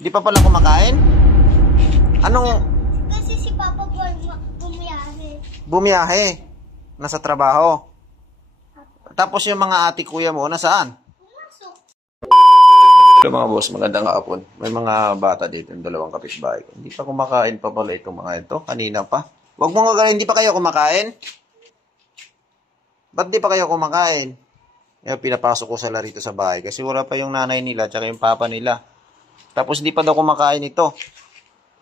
Di pa pala kumakain? Anong... Kasi si Papa Boy bumiyahe. Bumiyahe. Nasa trabaho. Tapos yung mga ate kuya mo, nasaan? Pumasok. Hello mga boss, magandang hapon. May mga bata dito, yung dalawang kapitbahay ko. Hindi pa kumakain pa pala itong mga ito. Kanina pa. Huwag mo nga, hindi pa kayo kumakain? Ba't di pa kayo kumakain? Pinapasok ko sila rito sa bahay kasi wala pa yung nanay nila tsaka yung papa nila. Tapos di pa daw kumakain ito.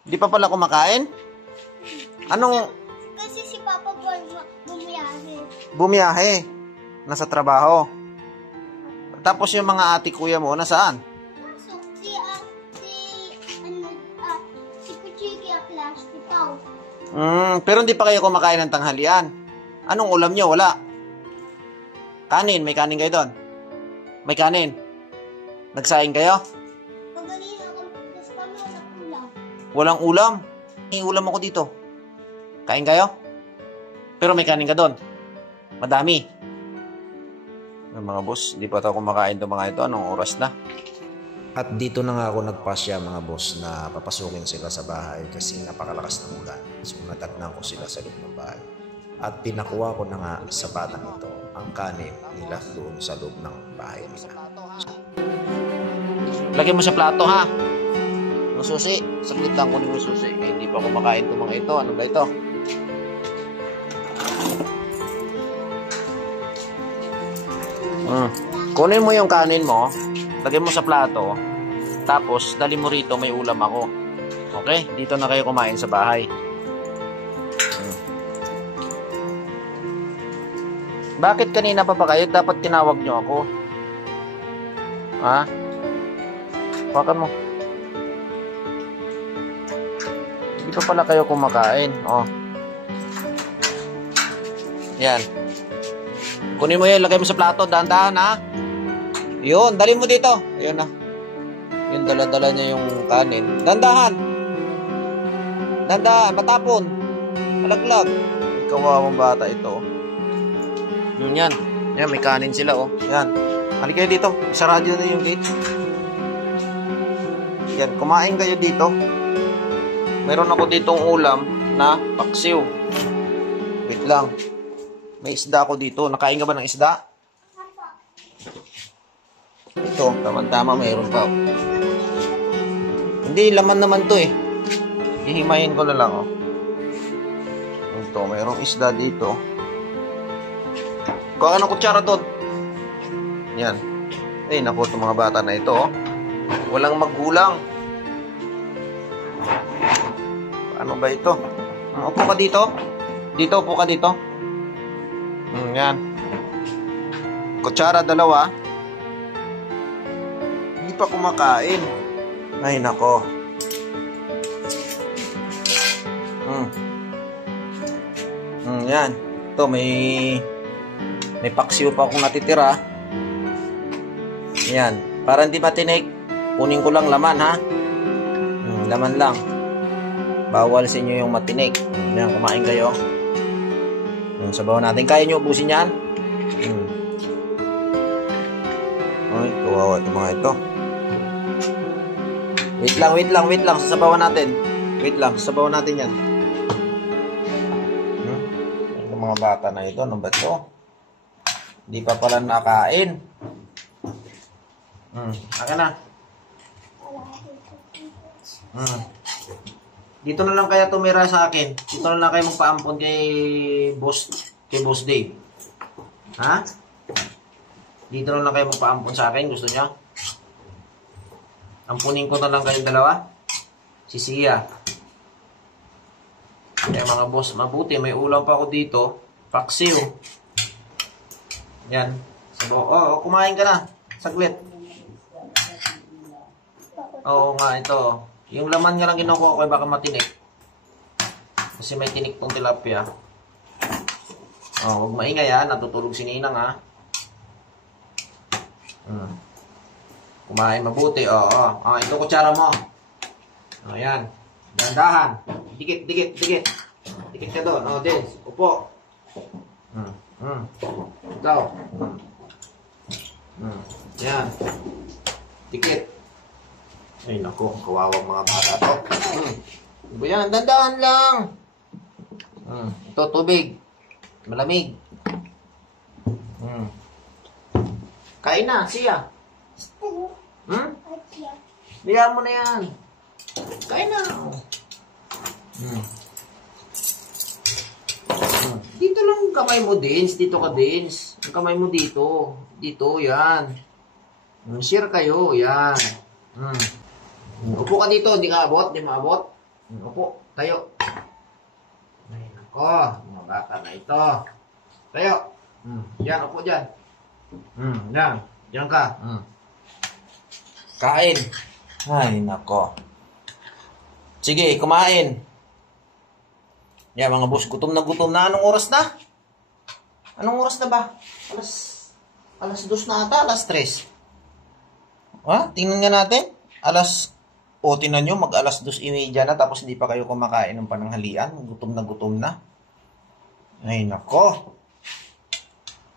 Di pa pala kumakain? Anong... Kasi si Papa Boy bumiyahe. Bumiyahe. Nasa trabaho. Tapos yung mga ate kuya mo, nasaan? Pumasok. Si Kuchiki at Clash Pitaw. Pero hindi pa kayo kumakain ng tanghalian. Anong ulam nyo? Wala. Kanin. May kanin kayo doon? May kanin. Nagsaing kayo? Pagalina kung gusto kami walang ulam. Walang ulam. May ulam ako dito. Kain kayo? Pero may kanin ka doon. Madami. Mga boss, di pa tayo kumakain itong mga ito. Anong oras na? At dito na nga ako nagpasya mga boss na papasukin sila sa bahay kasi napakalakas ng ulan. So natagnan ko sila sa loob ng bahay. At pinakuha ko na nga sa batang ito ang kanin nila doon sa loob ng bahay nila. Lagyan mo sa plato ha. Yung susi. Saglit lang kunin yung susi. Hindi pa kumakain itong mga ito. Ano ba ito? Kunin mo yung kanin mo. Lagyan mo sa plato. Tapos, dali mo rito. May ulam ako. Okay? Dito na kayo kumain sa bahay. Bakit kanina pa ba kayo? Dapat tinawag nyo ako. Ha? Hawakan mo. Hindi pa pala kayo kumakain. Oh. Yan. Kunin mo yan. Lagay mo sa plato. Dahan-dahan ha. Yun. Dali mo dito. Ayun na. Yun. Dala-dala niya yung kanin. Dahan-dahan. Dahan-dahan. Matapon. Malaglag. Kawawang bata ito. Yan. Yan. May kanin sila oh. Yan. Halika kayo dito. Sarado na yung gate. Yan. Kumain kayo dito. Meron ako ditong ulam na paksiw. Wait lang. May isda ako dito. Nakain ka ba ng isda? Ito, tama-tama mayroon pa. Hindi, laman naman to eh. Hihimayin ko na lang oh. Ito, mayroong isda dito. Kuha ka ng kutsara doon. Yan. Eh, naku, itong mga bata na ito oh. Walang magulang. Ano ba ito? Upo ka dito. Dito, upo ka dito. Yan. Kutsara, dalawa. Hindi pa kumakain. Ay, nako. Yan. Ito, may paksiw pa akong natitira. Yan. Para hindi matinik, kunin ko lang laman, ha? Laman lang. Bawal sa inyo yung matinik. Yan, kumain kayo. Sabaw natin. Kaya nyo ubusin yan? Ay, kawawa ito mga ito. Wait lang. Sasabawan natin. Wait lang, sasabawan natin yan. Yung mga bata na ito, ano ba ito? Hindi pa pala nakain. Aka na. Dito na lang kaya tumira sa akin. Dito na lang kayo magpaampon kay Boss Dave. Ha? Dito na lang kayo magpaampon sa akin. Gusto nyo? Ampunin ko na lang kayong dalawa. Si Sia. Kaya mga boss, mabuti. May ulam pa ako dito. Paksiw. Yan. Oh, kumain ka na. Saglit. Oo nga, ito. Yung laman nga lang kinukuha ko ay baka matinik. Kasi may tinik tong tilapia. Oh, huwag maingay ha. Natutulog si Ninang ha. Kumain mabuti. Ito kutsara mo. Ayan. Dahan-dahan. Dikit. Dikit ka doon. Din. Upo. Ikaw. Yan. Dikit. Ay, naku, kawawang mga bata to. Diba yan? Dandahan lang. Ito, tubig. Malamig. Kain na, siya. Liyan mo na yan. Kain na. Dito lang ang kamay mo, Dins. Dito ka, Dins. Ang kamay mo dito. Dito, yan. Share kayo, yan. Upo ka dito, hindi ka abot, hindi maabot. Upo, tayo. Ay, nako, mga bata na ito. Tayo. Yan, upo dyan. Yan, yan ka. Kain. Ay, nako. Sige, kumain. Yan, mga boss, gutom na gutom na. Anong oras na? Anong oras na ba? Alas 2 na ata, alas 3. Ha? Tingnan nga natin. Tingnan nyo, mag alas 2:30 na tapos hindi pa kayo kumakain ng pananghalian. Gutom na. Ay, nako.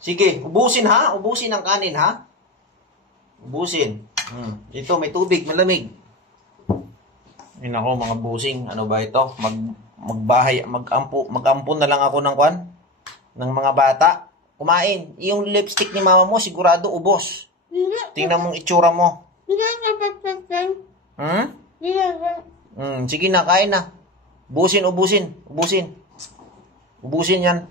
Sige, ubusin ha. Ubusin ang kanin ha. Ubusin. Ito, may tubig, malamig. Ay, nako, mga busing. Ano ba ito? Mag-ampun na lang ako ng kwan. Ng mga bata. Kumain. Yung lipstick ni mama mo, sigurado ubos. Tingnan mong itsura mo. Sige na, kain na. Ubusin yan.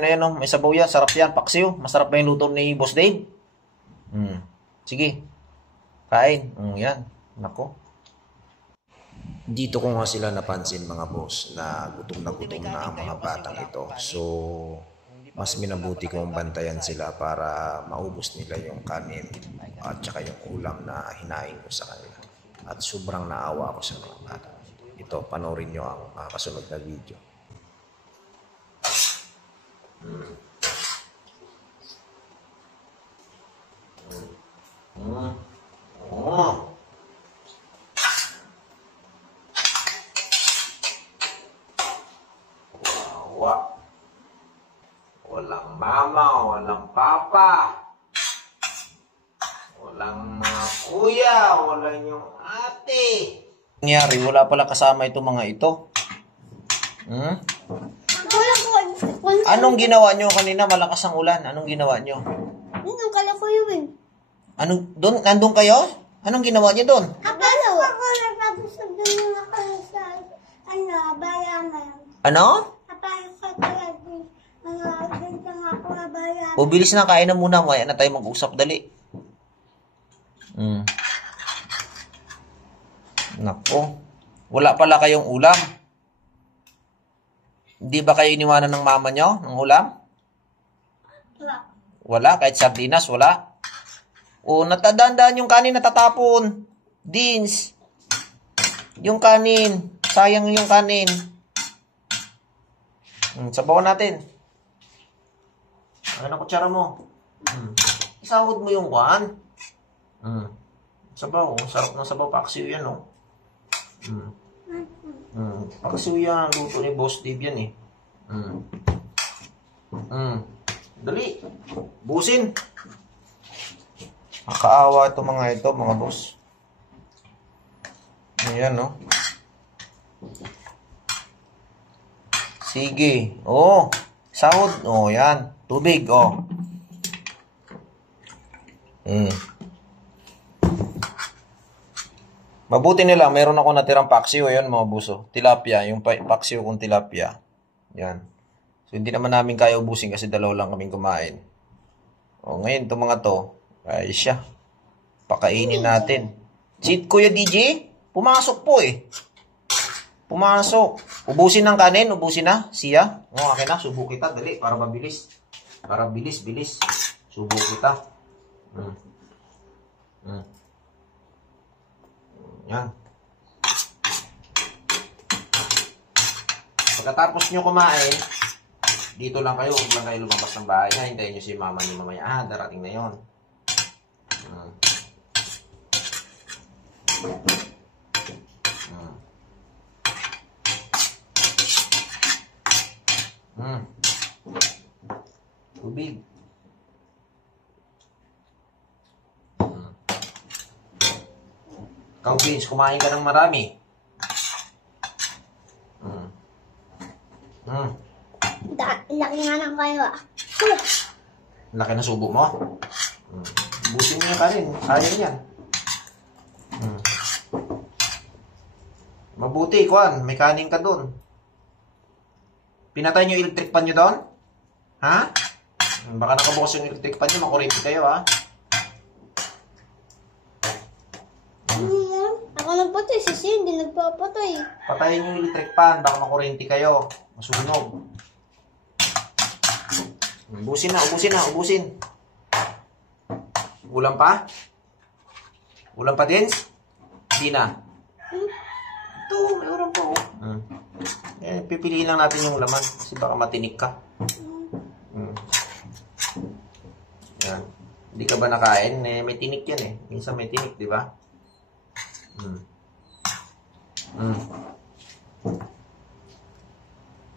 Ayan o, may sabaw yan. Sarap yan, paksiw. Masarap na yung luto ni Boss Dave. Sige. Kain. Yan. Nako. Dito ko nga sila napansin mga boss na gutom na ang mga batang ito. So, mas minabuti kong bantayan sila para maubos nila yung kanin at saka yung ulam na hinain ko sa kanila. At sobrang naawa ako sa mga bata. Ito, panoorin nyo ang kasunod na video. Walang mama, walang papa, walang mga kuya, walang yung ate. Nangyari, wala pala kasama itong mga ito. Anong ginawa nyo kanina? Malakas ang ulan. Anong ginawa nyo? Nandun kala ko yun. Nandun kayo? Anong ginawa nyo doon? Akala ko nagpapasag doon yung ako sa, bayanan. Ano? Kapag sa talaga, ganda nga ako na bayanan. O, bilis na, kain na muna. Maya na tayo mag-usap, dali. Nako. Wala pala kayong ulam. Hindi ba kayo iniwanan ng mama nyo ng ulam? Wala. Kahit sardinas, wala. O, natadandaan yung kanin natatapon. Dins. Yung kanin. Sayang yung kanin. Sabawan natin. Ano kutsara mo? Isahod mo yung kwan. Sabaw. Sarap ng sabaw. Paksiw yan, oh. Paksiw yan. Luto ni Boss Dave yan, eh. Dali. Busin. Makaawa ito mga boss. Ayan, no? Sige. Oh. Sahod. Oh, yan. Tubig, oh. Mabuti nila, meron ako natirang paksiw. Ayan, mga buso. Tilapia. Yung paksiw kong tilapia. Yan. So, hindi naman namin kaya ubusin kasi dalaw lang kaming kumain. O, ngayon, itong mga to, ay siya. Pakainin natin. Si Kuya DJ, pumasok po eh. Pumasok. Ubusin ng kanin, ubusin na. Siya. O, akin na, subo kita. Dali, para mabilis. Para bilis. Subo kita. Yan. Pagkatapos nyo kumain, dito lang kayo, huwag lang kayo lumabas ng bahay. Hintayin nyo si mama ni mamaya. Darating na yon. Tubig. Ikaw, Vince, kumain ka ng marami. Laki nga ng kayo ah. Laki na subo mo. Busin mo yung kanin. Sayang yan. Mabuti, Kwan. May kanin ka doon. Pinatay niyo yung electric pan niyo doon? Ha? Baka nakabukas yung electric pan niyo. Makuryente kayo, ha? Ako nagpatay. Si Cindy nagpapatay. Patayin niyo yung electric pan. Baka makuryente kayo. Masunog. Ubusin na, ubusin na, ubusin. Ulam pa? Ulam pa, Dins? Hindi na. Ito, may ulam pa, oh. Pipiliin lang natin yung laman kasi baka matinik ka. Yan. Hindi ka ba nakain? May tinik yan eh. Minsan may tinik, di ba?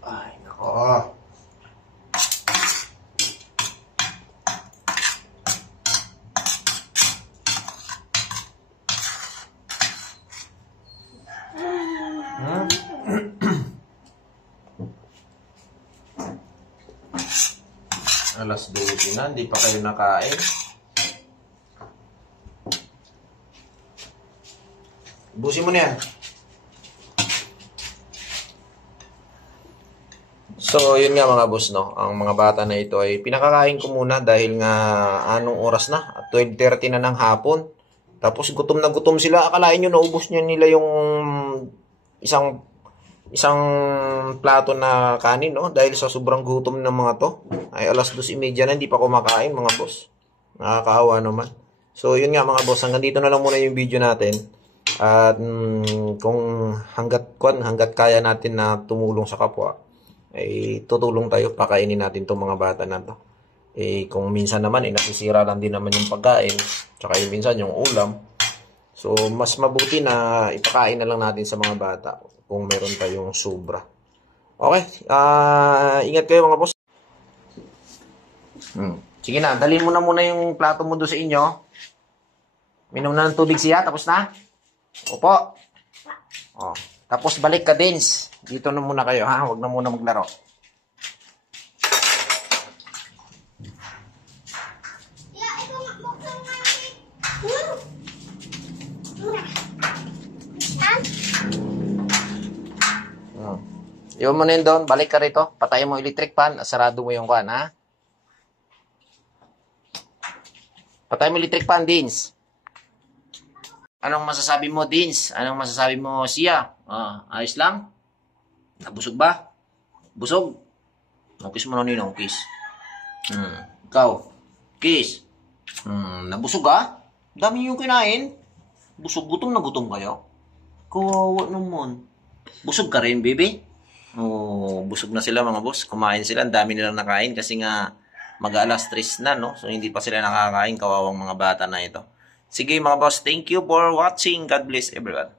Ay, nako. Alas 12 na, hindi pa kayo nakain. Ubusin mo na yan. So, yun nga mga boss, no? Ang mga bata na ito ay pinakakain ko muna dahil nga anong oras na? 12:30 na ng hapon. Tapos gutom na gutom sila. Akalain nyo naubos nila yung isang plato na kanin, no? Dahil sa sobrang gutom ng mga to. Ay alas 2:30 na, hindi pa kumakain mga boss. Nakakaawa naman. So, yun nga mga boss. Hanggang dito na lang muna yung video natin. At kung hanggat kaya natin na tumulong sa kapwa, ay tutulong tayo, pakainin natin itong mga bata na to. Kung minsan naman, nasisira lang din naman yung pagkain, tsaka yung minsan yung ulam. So, mas mabuti na ipakain na lang natin sa mga bata kung meron tayong sobra. Okay, ingat kayo mga boss. Sige na, dalhin mo na muna yung plato mo doon sa inyo. Minom na ng tubig siya, tapos na? Opo. Oh, tapos balik ka, Dins. Dito na muna kayo, ha? Huwag na muna maglaro. Iwan mo na yun doon. Balik ka rito. Patayin mo electric pan. Sarado mo yung kwan, ha? Patayin mo electric pan, Dins. Anong masasabi mo, Dins? Anong masasabi mo, Sia? Ayos lang? Nabusog ba? Busog? Kiss mo na ninong, kiss. Ikaw, kiss. Nabusog ha? Dami yung kinain. Busog, gutom na gutom kayo. Kawawa naman. Busog ka rin, baby? Busog na sila mga boss. Kumain sila. Ang dami nilang nakain kasi nga mag-alas 3 na, no? So, hindi pa sila nakakain. Kawawang mga bata na ito. Sige mga boss, thank you for watching. God bless everyone.